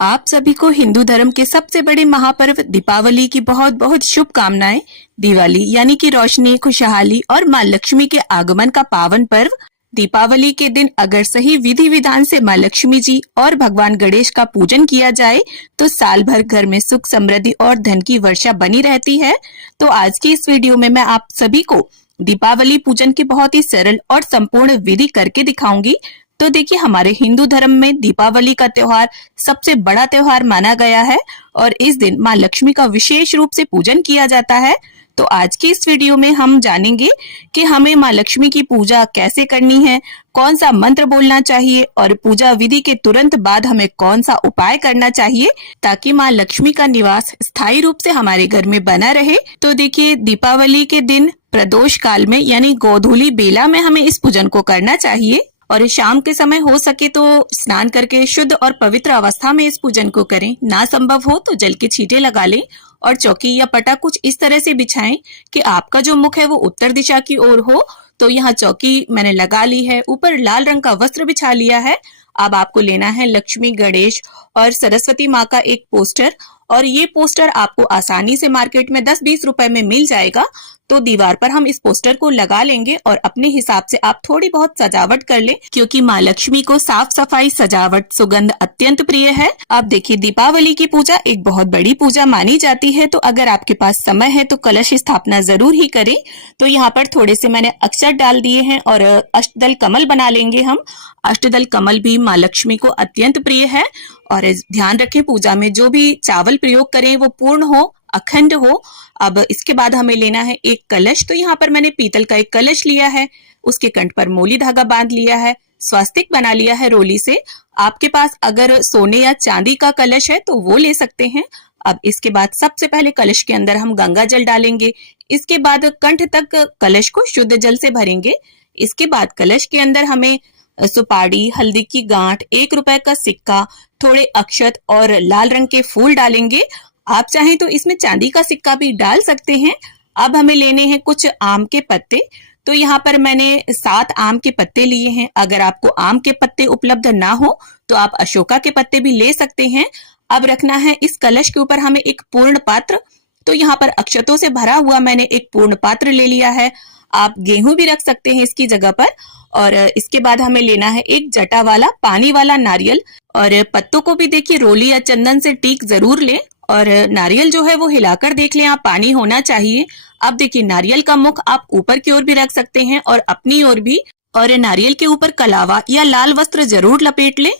आप सभी को हिंदू धर्म के सबसे बड़े महापर्व दीपावली की बहुत बहुत शुभकामनाएं। दिवाली यानी कि रोशनी, खुशहाली और माँ लक्ष्मी के आगमन का पावन पर्व। दीपावली के दिन अगर सही विधि विधान से माँ लक्ष्मी जी और भगवान गणेश का पूजन किया जाए तो साल भर घर में सुख, समृद्धि और धन की वर्षा बनी रहती है। तो आज की इस वीडियो में मैं आप सभी को दीपावली पूजन की बहुत ही सरल और संपूर्ण विधि करके दिखाऊंगी। तो देखिए, हमारे हिंदू धर्म में दीपावली का त्योहार सबसे बड़ा त्योहार माना गया है और इस दिन माँ लक्ष्मी का विशेष रूप से पूजन किया जाता है। तो आज की इस वीडियो में हम जानेंगे कि हमें माँ लक्ष्मी की पूजा कैसे करनी है, कौन सा मंत्र बोलना चाहिए और पूजा विधि के तुरंत बाद हमें कौन सा उपाय करना चाहिए ताकि माँ लक्ष्मी का निवास स्थायी रूप से हमारे घर में बना रहे। तो देखिए, दीपावली के दिन प्रदोष काल में यानी गोधूली बेला में हमें इस पूजन को करना चाहिए और शाम के समय हो सके तो स्नान करके शुद्ध और पवित्र अवस्था में इस पूजन को करें। ना संभव हो तो जल के छींटे लगा लें और चौकी या पटा कुछ इस तरह से बिछाएं कि आपका जो मुख है वो उत्तर दिशा की ओर हो। तो यहाँ चौकी मैंने लगा ली है, ऊपर लाल रंग का वस्त्र बिछा लिया है। अब आपको लेना है लक्ष्मी, गणेश और सरस्वती माँ का एक पोस्टर और ये पोस्टर आपको आसानी से मार्केट में 10-20 रुपए में मिल जाएगा। तो दीवार पर हम इस पोस्टर को लगा लेंगे और अपने हिसाब से आप थोड़ी बहुत सजावट कर लें क्योंकि माँ लक्ष्मी को साफ सफाई, सजावट, सुगंध अत्यंत प्रिय है। आप देखिए, दीपावली की पूजा एक बहुत बड़ी पूजा मानी जाती है, तो अगर आपके पास समय है तो कलश स्थापना जरूर ही करें। तो यहाँ पर थोड़े से मैंने अक्षत डाल दिए हैं और अष्टदल कमल बना लेंगे हम। अष्टदल कमल भी माँ लक्ष्मी को अत्यंत प्रिय है और ध्यान रखें पूजा में जो भी चावल प्रयोग करें वो पूर्ण हो, अखंड हो। अब इसके बाद हमें लेना है एक कलश। तो यहाँ पर मैंने पीतल का एक कलश लिया है, उसके कंठ पर मोली धागा बांध लिया है, स्वास्तिक बना लिया है रोली से। आपके पास अगर सोने या चांदी का कलश है तो वो ले सकते हैं। अब इसके बाद सबसे पहले कलश के अंदर हम गंगा जल डालेंगे। इसके बाद कंठ तक कलश को शुद्ध जल से भरेंगे। इसके बाद कलश के अंदर हमें सुपारी, हल्दी की गांठ, 1 रुपए का सिक्का, थोड़े अक्षत और लाल रंग के फूल डालेंगे। आप चाहें तो इसमें चांदी का सिक्का भी डाल सकते हैं। अब हमें लेने हैं कुछ आम के पत्ते। तो यहाँ पर मैंने 7 आम के पत्ते लिए हैं। अगर आपको आम के पत्ते उपलब्ध ना हो तो आप अशोका के पत्ते भी ले सकते हैं। अब रखना है इस कलश के ऊपर हमें एक पूर्ण पात्र। तो यहाँ पर अक्षतों से भरा हुआ मैंने एक पूर्ण पात्र ले लिया है। आप गेहूं भी रख सकते हैं इसकी जगह पर। और इसके बाद हमें लेना है एक जटा वाला पानी वाला नारियल और पत्तों को भी देखिए रोली या चंदन से टीक जरूर लें और नारियल जो है वो हिलाकर देख लें आप, पानी होना चाहिए। अब देखिए, नारियल का मुख आप ऊपर की ओर भी रख सकते हैं और अपनी ओर भी, और नारियल के ऊपर कलावा या लाल वस्त्र जरूर लपेट लें।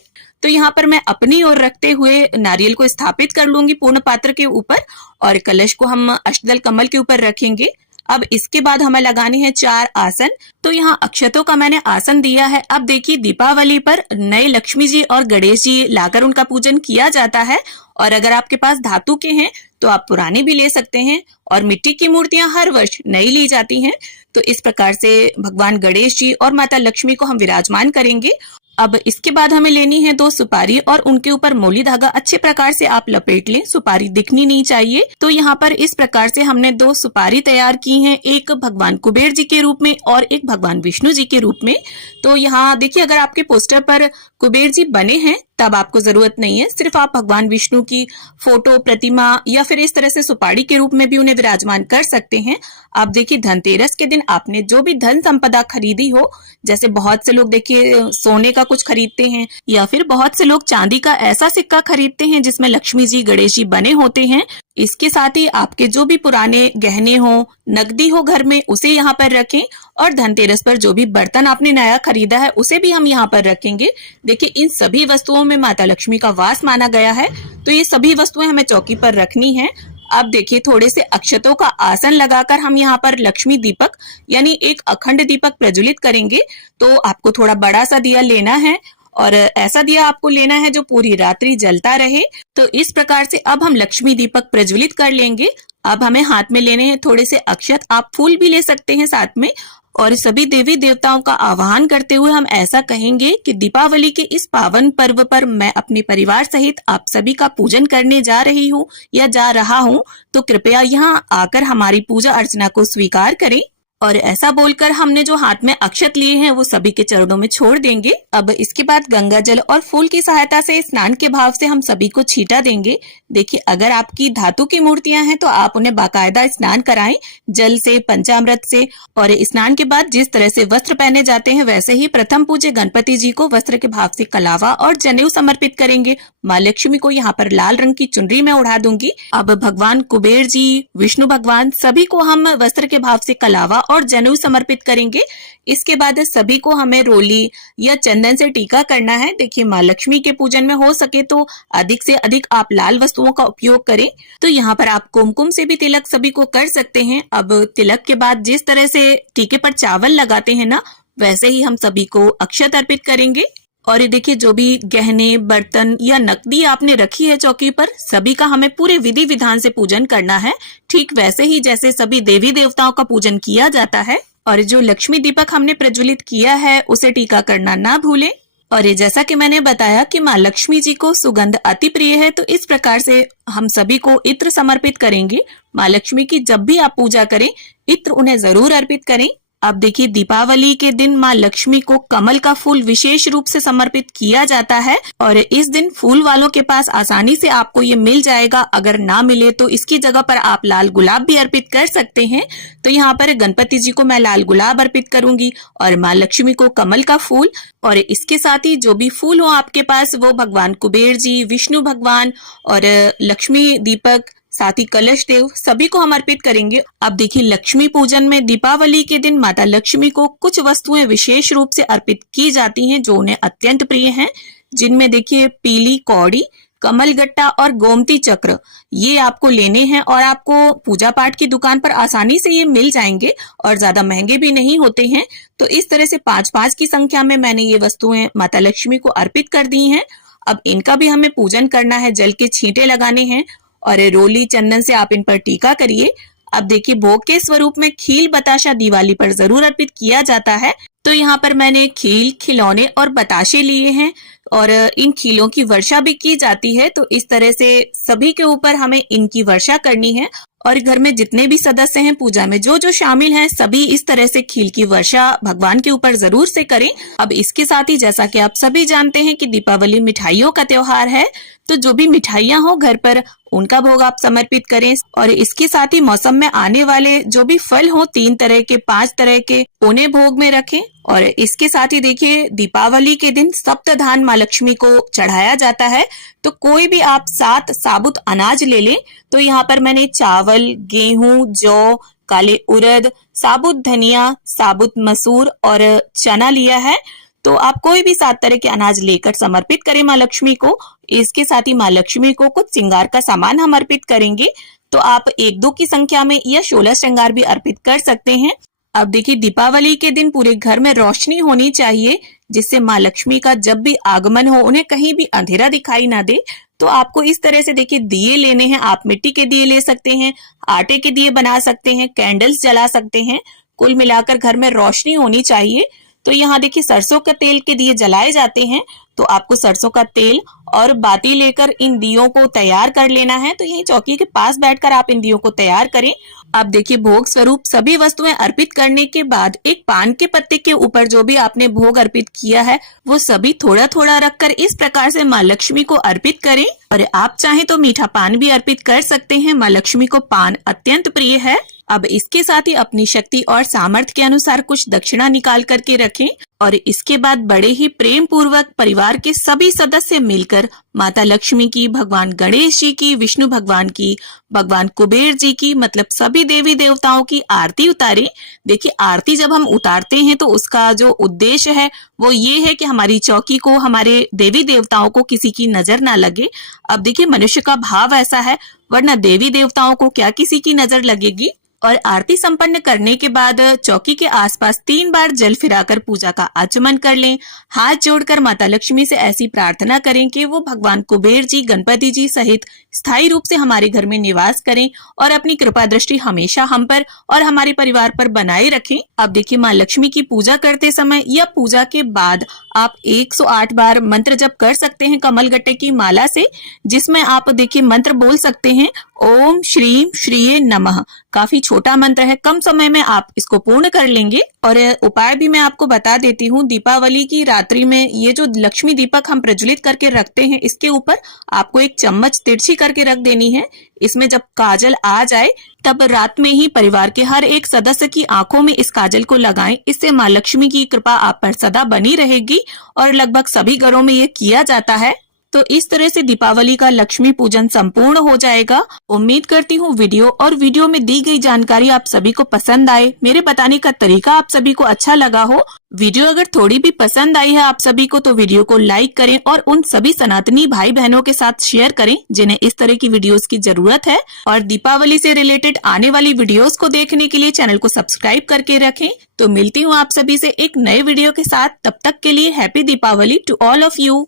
तो यहाँ पर मैं अपनी ओर रखते हुए नारियल को स्थापित कर लूंगी पूर्ण पात्र के ऊपर और कलश को हम अष्टदल कमल के ऊपर रखेंगे। अब इसके बाद हमें लगाने हैं 4 आसन। तो यहाँ अक्षतों का मैंने आसन दिया है। अब देखिए, दीपावली पर नए लक्ष्मी जी और गणेश जी लाकर उनका पूजन किया जाता है और अगर आपके पास धातु के हैं तो आप पुराने भी ले सकते हैं और मिट्टी की मूर्तियां हर वर्ष नई ली जाती हैं। तो इस प्रकार से भगवान गणेश जी और माता लक्ष्मी को हम विराजमान करेंगे। अब इसके बाद हमें लेनी है 2 सुपारी और उनके ऊपर मोली धागा अच्छे प्रकार से आप लपेट लें, सुपारी दिखनी नहीं चाहिए। तो यहाँ पर इस प्रकार से हमने 2 सुपारी तैयार की हैं, एक भगवान कुबेर जी के रूप में और एक भगवान विष्णु जी के रूप में। तो यहाँ देखिए, अगर आपके पोस्टर पर कुबेर जी बने हैं तब आपको जरूरत नहीं है, सिर्फ आप भगवान विष्णु की फोटो, प्रतिमा या फिर इस तरह से सुपारी के रूप में भी उन्हें विराजमान कर सकते हैं। आप देखिए, धनतेरस के दिन आपने जो भी धन संपदा खरीदी हो, जैसे बहुत से लोग देखिए सोने का कुछ खरीदते हैं या फिर बहुत से लोग चांदी का ऐसा सिक्का खरीदते हैं जिसमें लक्ष्मी जी, गणेश जी बने होते हैं। इसके साथ ही आपके जो भी पुराने गहने हो, नकदी हो घर में, उसे यहाँ पर रखें और धनतेरस पर जो भी बर्तन आपने नया खरीदा है उसे भी हम यहाँ पर रखेंगे। देखिए, इन सभी वस्तुओं में माता लक्ष्मी का वास माना गया है, तो ये सभी वस्तुएं हमें चौकी पर रखनी है। अब देखिए, थोड़े से अक्षतों का आसन लगाकर हम यहाँ पर लक्ष्मी दीपक यानी एक अखंड दीपक प्रज्वलित करेंगे। तो आपको थोड़ा बड़ा सा दिया लेना है और ऐसा दिया आपको लेना है जो पूरी रात्रि जलता रहे। तो इस प्रकार से अब हम लक्ष्मी दीपक प्रज्वलित कर लेंगे। अब हमें हाथ में लेने हैं थोड़े से अक्षत, आप फूल भी ले सकते हैं साथ में, और सभी देवी देवताओं का आह्वान करते हुए हम ऐसा कहेंगे कि दीपावली के इस पावन पर्व पर मैं अपने परिवार सहित आप सभी का पूजन करने जा रही हूँ या जा रहा हूँ, तो कृपया यहाँ आकर हमारी पूजा अर्चना को स्वीकार करें। और ऐसा बोलकर हमने जो हाथ में अक्षत लिए हैं वो सभी के चरणों में छोड़ देंगे। अब इसके बाद गंगा जल और फूल की सहायता से स्नान के भाव से हम सभी को छींटा देंगे। देखिए, अगर आपकी धातु की मूर्तियां हैं तो आप उन्हें बाकायदा स्नान कराएं जल से, पंचामृत से। और स्नान के बाद जिस तरह से वस्त्र पहने जाते हैं वैसे ही प्रथम पूज्य गणपति जी को वस्त्र के भाव से कलावा और जनेऊ समर्पित करेंगे। माँ लक्ष्मी को यहाँ पर लाल रंग की चुनरी में ओढ़ा दूंगी। अब भगवान कुबेर जी, विष्णु भगवान, सभी को हम वस्त्र के भाव से कलावा और जनेऊ समर्पित करेंगे। इसके बाद सभी को हमें रोली या चंदन से टीका करना है। देखिए, माँ लक्ष्मी के पूजन में हो सके तो अधिक से अधिक आप लाल वस्तुओं का उपयोग करें। तो यहाँ पर आप कुमकुम से भी तिलक सभी को कर सकते हैं। अब तिलक के बाद जिस तरह से टीके पर चावल लगाते हैं ना, वैसे ही हम सभी को अक्षत अर्पित करेंगे। और ये देखिए, जो भी गहने, बर्तन या नकदी आपने रखी है चौकी पर, सभी का हमें पूरे विधि विधान से पूजन करना है, ठीक वैसे ही जैसे सभी देवी देवताओं का पूजन किया जाता है। और जो लक्ष्मी दीपक हमने प्रज्वलित किया है उसे टीका करना ना भूलें। और ये जैसा कि मैंने बताया कि माँ लक्ष्मी जी को सुगंध अति प्रिय है, तो इस प्रकार से हम सभी को इत्र समर्पित करेंगे। माँ लक्ष्मी की जब भी आप पूजा करें, इत्र उन्हें जरूर अर्पित करें। अब देखिए, दीपावली के दिन माँ लक्ष्मी को कमल का फूल विशेष रूप से समर्पित किया जाता है। और इस दिन फूल वालों के पास आसानी से आपको ये मिल जाएगा। अगर ना मिले तो इसकी जगह पर आप लाल गुलाब भी अर्पित कर सकते हैं। तो यहाँ पर गणपति जी को मैं लाल गुलाब अर्पित करूंगी और माँ लक्ष्मी को कमल का फूल। और इसके साथ ही जो भी फूल हो आपके पास वो भगवान कुबेर जी, विष्णु भगवान और लक्ष्मी दीपक, साथ ही कलश देव, सभी को हम अर्पित करेंगे। अब देखिए, लक्ष्मी पूजन में दीपावली के दिन माता लक्ष्मी को कुछ वस्तुएं विशेष रूप से अर्पित की जाती हैं जो उन्हें अत्यंत प्रिय हैं, जिनमें देखिए पीली कौड़ी, कमल गट्टा और गोमती चक्र, ये आपको लेने हैं। और आपको पूजा पाठ की दुकान पर आसानी से ये मिल जाएंगे और ज्यादा महंगे भी नहीं होते हैं। तो इस तरह से 5-5 की संख्या में मैंने ये वस्तुएं माता लक्ष्मी को अर्पित कर दी हैं। अब इनका भी हमें पूजन करना है, जल के छींटे लगाने हैं और रोली चंदन से आप इन पर टीका करिए। अब देखिए, भोग के स्वरूप में खील बताशा दिवाली पर जरूर अर्पित किया जाता है। तो यहाँ पर मैंने खील, खिलौने और बताशे लिए हैं और इन खीलों की वर्षा भी की जाती है। तो इस तरह से सभी के ऊपर हमें इनकी वर्षा करनी है। और घर में जितने भी सदस्य हैं, पूजा में जो जो शामिल हैं, सभी इस तरह से खील की वर्षा भगवान के ऊपर जरूर से करें। अब इसके साथ ही जैसा कि आप सभी जानते हैं कि दीपावली मिठाइयों का त्योहार है, तो जो भी मिठाइयां हो घर पर उनका भोग आप समर्पित करें। और इसके साथ ही मौसम में आने वाले जो भी फल हो, 3 तरह के, 5 तरह के, उन्हें भोग में रखें। और इसके साथ ही देखिए, दीपावली के दिन सप्तधान माँ लक्ष्मी को चढ़ाया जाता है। तो कोई भी आप 7 साबुत अनाज ले लें। तो यहाँ पर मैंने चावल, गेहूं, जौ, काले उड़द, साबुत धनिया, साबुत मसूर और चना लिया है। तो आप कोई भी 7 तरह के अनाज लेकर समर्पित करें माँ लक्ष्मी को। इसके साथ ही माँ लक्ष्मी को कुछ श्रृंगार का सामान हम अर्पित करेंगे। तो आप 1-2 की संख्या में या 16 श्रृंगार भी अर्पित कर सकते हैं। अब देखिए, दीपावली के दिन पूरे घर में रोशनी होनी चाहिए, जिससे माँ लक्ष्मी का जब भी आगमन हो उन्हें कहीं भी अंधेरा दिखाई ना दे। तो आपको इस तरह से देखिए दिए लेने हैं। आप मिट्टी के दिए ले सकते हैं, आटे के दिए बना सकते हैं, कैंडल्स जला सकते हैं। कुल मिलाकर घर में रोशनी होनी चाहिए। तो यहाँ देखिए, सरसों का तेल के दिए जलाए जाते हैं। तो आपको सरसों का तेल और बाती लेकर इन दियों को तैयार कर लेना है। तो यही चौकी के पास बैठकर आप इन दियों को तैयार करें। अब देखिए, भोग स्वरूप सभी वस्तुएं अर्पित करने के बाद एक पान के पत्ते के ऊपर जो भी आपने भोग अर्पित किया है वो सभी थोड़ा थोड़ा रखकर इस प्रकार से माँ लक्ष्मी को अर्पित करें। और आप चाहें तो मीठा पान भी अर्पित कर सकते हैं। माँ लक्ष्मी को पान अत्यंत प्रिय है। अब इसके साथ ही अपनी शक्ति और सामर्थ्य के अनुसार कुछ दक्षिणा निकाल करके रखें। और इसके बाद बड़े ही प्रेम पूर्वक परिवार के सभी सदस्य मिलकर माता लक्ष्मी की, भगवान गणेश जी की, विष्णु भगवान की, भगवान कुबेर जी की, मतलब सभी देवी देवताओं की आरती उतारें। देखिए, आरती जब हम उतारते हैं तो उसका जो उद्देश्य है वो ये है कि हमारी चौकी को, हमारे देवी देवताओं को किसी की नजर ना लगे। अब देखिए, मनुष्य का भाव ऐसा है, वरना देवी देवताओं को क्या किसी की नजर लगेगी। और आरती संपन्न करने के बाद चौकी के आसपास 3 बार जल फिराकर पूजा का आचमन कर लें। हाथ जोड़कर माता लक्ष्मी से ऐसी प्रार्थना करें कि वो भगवान कुबेर जी, गणपति जी सहित स्थायी रूप से हमारे घर में निवास करें और अपनी कृपा दृष्टि हमेशा हम पर और हमारे परिवार पर बनाए रखें। अब देखिए, माँ लक्ष्मी की पूजा करते समय या पूजा के बाद आप 108 बार मंत्र जप कर सकते हैं कमल गट्टे की माला से, जिसमें आप देखिए मंत्र बोल सकते हैं ओम श्रीम श्रीये नमः। काफी छोटा मंत्र है, कम समय में आप इसको पूर्ण कर लेंगे। और उपाय भी मैं आपको बता देती हूँ। दीपावली की रात्रि में ये जो लक्ष्मी दीपक हम प्रज्वलित करके रखते हैं, इसके ऊपर आपको एक चम्मच तिरछी करके रख देनी है। इसमें जब काजल आ जाए तब रात में ही परिवार के हर एक सदस्य की आंखों में इस काजल को लगाएं। इससे माँ लक्ष्मी की कृपा आप पर सदा बनी रहेगी और लगभग सभी घरों में ये किया जाता है। तो इस तरह से दीपावली का लक्ष्मी पूजन संपूर्ण हो जाएगा। उम्मीद करती हूँ वीडियो में दी गई जानकारी आप सभी को पसंद आए, मेरे बताने का तरीका आप सभी को अच्छा लगा हो। वीडियो अगर थोड़ी भी पसंद आई है आप सभी को तो वीडियो को लाइक करें और उन सभी सनातनी भाई बहनों के साथ शेयर करें जिन्हें इस तरह की वीडियोस की जरूरत है। और दीपावली से रिलेटेड आने वाली वीडियोस को देखने के लिए चैनल को सब्सक्राइब करके रखें। तो मिलती हूँ आप सभी से एक नए वीडियो के साथ, तब तक के लिए happy Deepawali to all of you.